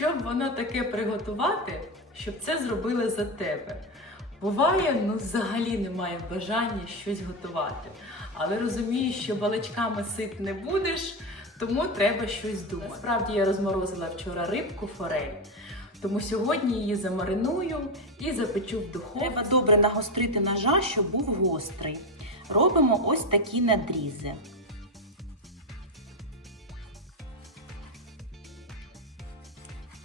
Щоб воно таке приготувати, щоб це зробили за тебе. Буває, ну взагалі немає бажання щось готувати. Але розумію, що балачками сит не будеш, тому треба щось думати. Насправді я розморозила вчора рибку форель, тому сьогодні її замариную і запечу в духовці. Треба добре нагострити ножа, щоб був гострий. Робимо ось такі надрізи.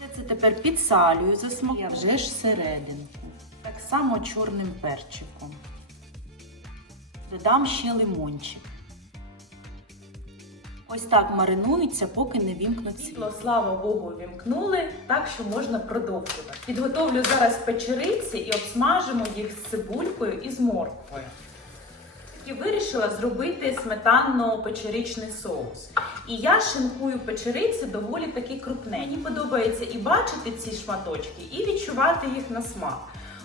Я це тепер підсалюю за смак, а вже ж серединку. Так само чорним перчиком. Додам ще лимончик. Ось так маринується, поки не вімкнуть. Світло, слава Богу, вімкнули, так що можна продовжувати. Підготовлю зараз печериці і обсмажимо їх з цибулькою і з морквою. І вирішила зробити сметанно-печеричний соус. І я шинкую печериці доволі таки крупне. Мені подобається і бачити ці шматочки, і відчувати їх на смак.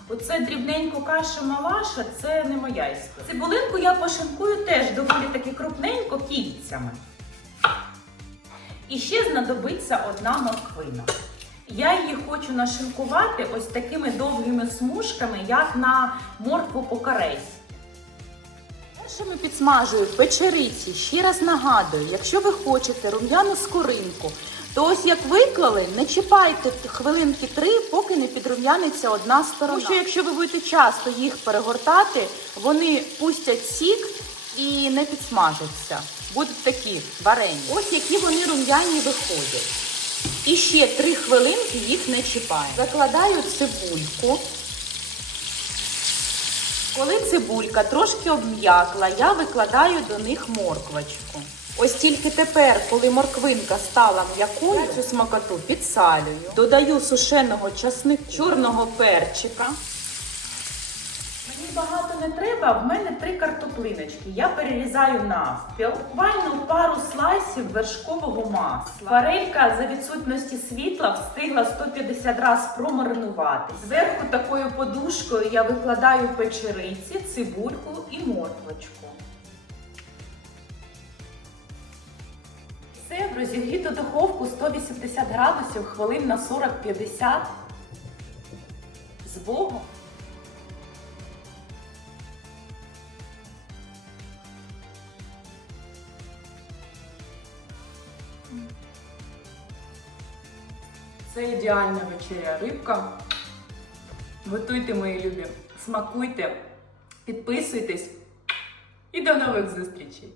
Оце дрібненько каша малаша це не моя історія. Цибулинку я пошинкую теж доволі таки крупненько кільцями. І ще знадобиться одна морквина. Я її хочу нашинкувати ось такими довгими смужками, як на моркву по-корейськи. Першими підсмажую печериці. Ще раз нагадую, якщо ви хочете рум'яну скоринку, то ось як виклали, не чіпайте хвилинки три, поки не підрум'яниться одна сторона. Тому що якщо ви будете часто їх перегортати, вони пустять сік і не підсмажаться. Будуть такі варені. Ось які вони рум'яні виходять. І ще три хвилинки їх не чіпаю. Закладаю цибульку. Коли цибулька трошки обм'якла, я викладаю до них морквочку. Ось тільки тепер, коли морквинка стала м'якою, цю смакоту підсалюю, додаю сушеного часнику, чорного перчика. Мені багато не треба, в мене три картоплиночки. Я перерізаю навпіл. Буквально пару слайсів вершкового масла. Форелька за відсутності світла встигла 150 разів промаринувати. Зверху такою подушкою я викладаю печериці, цибульку і морквочку. Все, в розігріту духовку 180 градусів хвилин на 40-50. З Богом! Це ідеальна вечеря рибка. Готуйте, мої любі, смакуйте, підписуйтесь і до нових зустрічей!